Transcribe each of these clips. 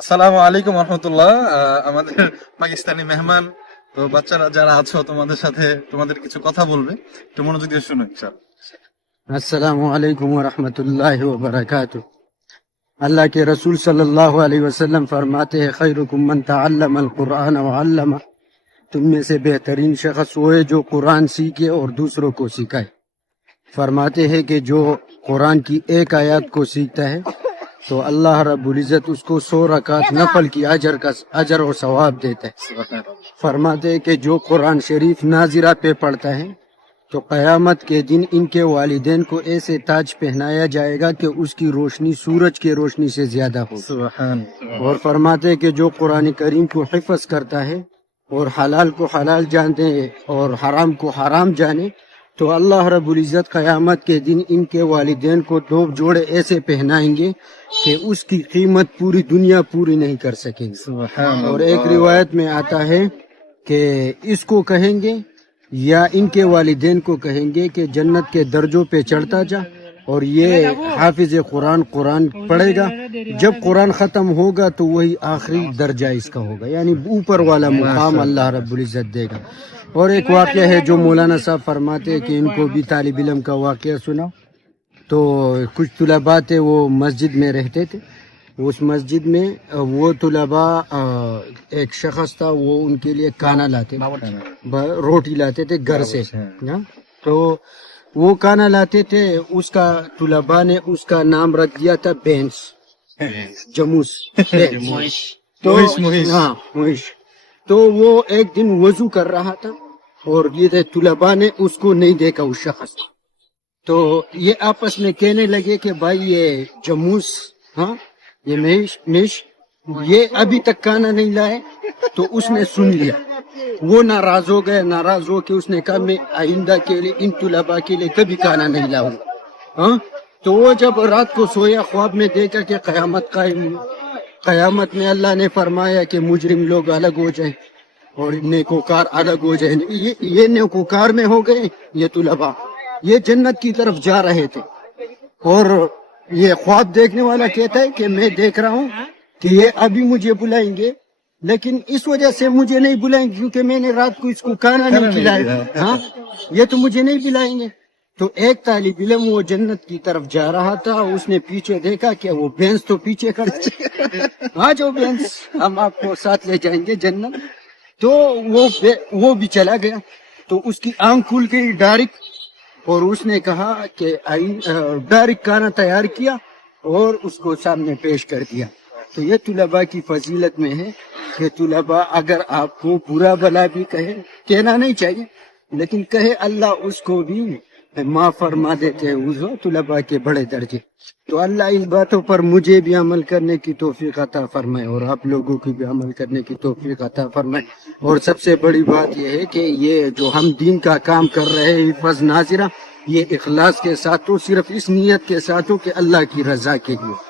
আসসালামু আলাইকুম রহমতুল্লাহ। আমাদের পাকিস্তানি মেহমান তো বাচ্চারা যারা আছো، তোমাদের সাথে তোমাদের কিছু কথা বলবে। একটু মনোযোগ দিয়ে শুনো السلام علیکم ورحمۃ اللہ وبرکاتہ اللہ کے رسول صلی اللہ علیہ وسلم فرماتے ہیں خیرکم من تعلم القرآن وعلمہ تم میں سے بہترین شخص وہ ہے جو قرآن سیکھے اور دوسروں کو سکھائے فرماتے ہیں کہ جو قرآن کی ایک آیات کو سیکھتا ہے تو اللہ رب العزت اس کو سو رکعت نفل کی اجر کا اجر اور ثواب دیتا ہے۔ فرماتے کہ جو قرآن شریف ناظرہ پہ پڑھتا ہے، تو قیامت کے دن ان کے والدین کو ایسے تاج پہنایا جائے گا کہ اس کی روشنی سورج کی روشنی سے زیادہ ہو۔ سبحان اور فرماتے کہ جو قرآن کریم کو حفظ کرتا ہے اور حلال کو حلال جانتے ہیں اور حرام کو حرام جانے تو اللہ رب العزت قیامت کے دن ان کے والدین کو دو جوڑے ایسے پہنائیں گے کہ اس کی قیمت پوری دنیا پوری نہیں کر سکیں گے۔ سبحان اور ایک روایت میں آتا ہے کہ اس کو کہیں گے یا ان کے والدین کو کہیں گے کہ جنت کے درجوں پہ چڑھتا جا۔ اور یہ حافظ قرآن قرآن پڑھے گا۔ جب قرآن ختم ہوگا تو وہی آخری درجہ اس کا ہوگا۔ یعنی اوپر والا مقام اللہ۔ رب العزت دے گا۔ اور ایک واقعہ ہے جو مولانا صاحب فرماتے ہیں کہ ان کو بھی طالب علم کا واقعہ سنا تو کچھ طلباء تھے وہ مسجد میں رہتے تھے۔ اس مسجد میں وہ طلباء ایک شخص تھا وہ ان کے لیے کانا لاتے روٹی لاتے تھے گھر سے۔ ہاں؟ تو وہ کانا لاتے تھے اس کا طلباء نے اس کا نام رکھ دیا تھا بینس جموس۔ تو۔ ہاں تو وہ ایک دن وضو کر رہا تھا اور یہ تھے طلباء نے اس کو نہیں دیکھا اس شخص۔ تو یہ آپس میں کہنے لگے کہ بھائی یہ جموس ہاں یہ میش میش یہ ابھی تک کانا نہیں لائے تو اس نے سن لیا۔ وہ ناراض ہو گئے، ناراض ہو کے اس نے کہا، میں آئندہ کے لیے، ان طلباء کے لیے کبھی کانا نہیں لاؤں۔ گا ہاں؟ تو وہ جب رات کو سویا، خواب میں دیکھا کہ قیامت قائم، قیامت میں اللہ نے فرمایا کہ مجرم لوگ الگ ہو جائیں اور نیکوکار الگ ہو جائیں۔ یہ یہ نیکوکار میں ہو گئے یہ طلباء۔ یہ جنت کی طرف جا رہے تھے۔ اور یہ خواب دیکھنے والا کہتا ہے کہ میں دیکھ رہا ہوں کہ یہ ابھی مجھے بلائیں گے۔ لیکن اس وجہ سے مجھے نہیں بلائیں گے کیونکہ میں نے رات کو اس کو کھانا نہیں کھلایا۔ ہاں؟ یہ تو مجھے نہیں بلائیں گے۔ تو ایک طالب علم وہ جنت کی طرف جا رہا تھا اس نے پیچھے دیکھا کہ وہ بینس تو پیچھے کھڑے ہاں جو بینس ہم آپ کو ساتھ لے جائیں گے جنت۔ تو وہ وہ بھی چلا گیا۔ تو اس کی آنکھ کھل گئی ڈائریکٹ اور اس نے کہا کہ ڈائریکٹ کھانا تیار کیا اور اس کو سامنے پیش کر دیا۔ تو یہ طلباء کی فضیلت میں ہے کہ طلباء اگر آپ کو برا بلا بھی کہے، کہنا نہیں چاہیے، لیکن کہے اللہ اس کو بھی معاف فرما دیتے ہیں اس طلباء کے بڑے درجے۔ تو اللہ اس باتوں پر مجھے بھی عمل کرنے کی توفیق عطا فرمائے اور آپ لوگوں کی بھی عمل کرنے کی توفیق عطا فرمائے۔ اور سب سے بڑی بات یہ ہے کہ یہ جو ہم دین کا کام کر رہے ہیں، حفظ ناظرہ، یہ اخلاص کے ساتھ ہو صرف اس نیت کے ساتھ ہو کہ اللہ کی رضا کے لیے۔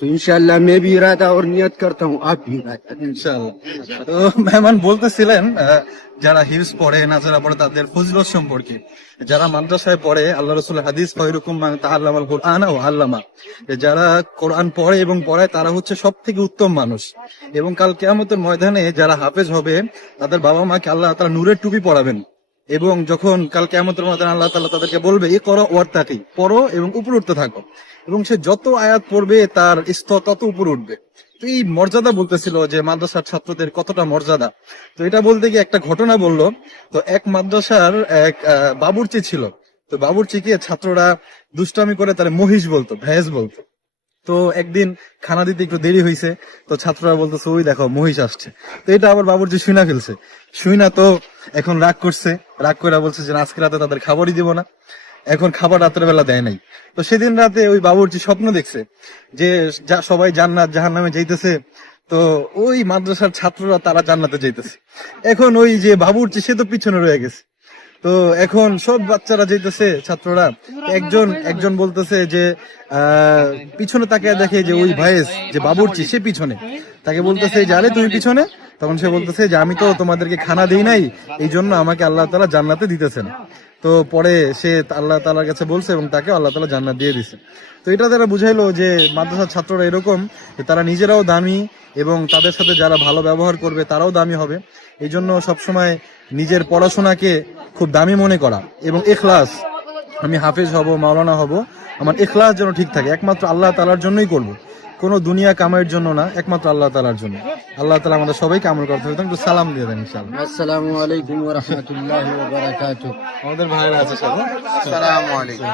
তো ইনশাআল্লাহ মে ভি ইরাদা ওর নিয়ত করতা হুম আপ ভি ইরাদা ইনশাআল্লাহ তো মেহমান বলতেছিলেন যারা হিফজ পড়ে, নাজারা পড়ে, তাদের ফজিলত সম্পর্কে। যারা মাদ্রাসায় পড়ে, আল্লাহ রসুল হাদিস, খয়রুকুম তাহাল্লামাল কোরআন ও আল্লামা। যারা কোরআন পড়ে এবং পড়ায়, তারা হচ্ছে সব থেকে উত্তম মানুষ। এবং কাল কেয়ামতের ময়দানে যারা হাফেজ হবে, তাদের বাবা মাকে আল্লাহ তারা নুরের টুপি পড়াবেন এবং যখন কাল ময়দানে আল্লাহ তাআলা তাদেরকে বলবে এ করো ওয়ার্তাকি পড়ো এবং উপরে উঠতে থাকো। এবং সে যত আয়াত পড়বে, তার স্তর তত উপরে উঠবে। তো এই মর্যাদা বলতেছিল যে মাদ্রাসার ছাত্রদের কতটা মর্যাদা। তো এটা বলতে গিয়ে একটা ঘটনা বলল, তো এক মাদ্রাসার এক বাবুর্চি ছিল। তো বাবুর্চিকে ছাত্ররা দুষ্টামি করে তার মহিষ বলতো ভ্যাস বলতো। তো একদিন খানা দিতে একটু দেরি হয়েছে তো ছাত্ররা বলতেছে, ওই দেখো, মহিষ আসছে। তো এটা আবার বাবুর্চি শুইনা ফেলছে শুইনা তো এখন রাগ করছে, রাগ করে বলছে যে, আজকে রাতে তাদের খাবারই দিব না। এখন খাবার রাতের বেলা দেয় নাই। তো সেদিন রাতে ওই বাবুর্চি স্বপ্ন দেখছে যে সবাই জান্নাত জাহান নামে যাইতেছে। তো ওই মাদ্রাসার ছাত্ররা তারা জান্নাতে যাইতেছে। এখন ওই যে বাবুর্চি, সে তো পিছনে রয়ে গেছে। তো এখন সব বাচ্চারা যেতেছে ছাত্ররা। একজন একজন বলতেছে যে পিছনে তাকে দেখে যে ওই ভাইস যে বাবুর্চি, সে পিছনে। তাকে বলতেছে যে, আরে, তুমি পিছনে? তখন সে বলতেছে যে, আমি তো তোমাদেরকে খানা দিই নাই, এই জন্য আমাকে আল্লাহ তালা জান্নাতে দিতেছেন। তো পরে সে আল্লাহ তালার কাছে বলছে এবং তাকে আল্লাহ তালা জান্নাত দিয়ে দিছে। তো এটা তারা বুঝাইলো যে, মাদ্রাসার ছাত্ররা এরকম, যে তারা নিজেরাও দামি এবং তাদের সাথে যারা ভালো ব্যবহার করবে, তারাও দামি হবে। এই জন্য সবসময় নিজের পড়াশোনাকে খুব দামি মনে করা এবং এখলাস আমি হাফেজ হব মাওলানা হব আমার এখলাস যেন ঠিক থাকে। একমাত্র আল্লাহ তালার জন্যই করব। কোনো দুনিয়া কামের জন্য না একমাত্র আল্লাহ তালার জন্য। আল্লাহ তালা আমাদের সবাই কামল করতে হবে একটু সালাম দিয়ে দেন ইনশাআল্লাহ। আলাইকুম আমাদের ভাইরা আছে আলাইকুম।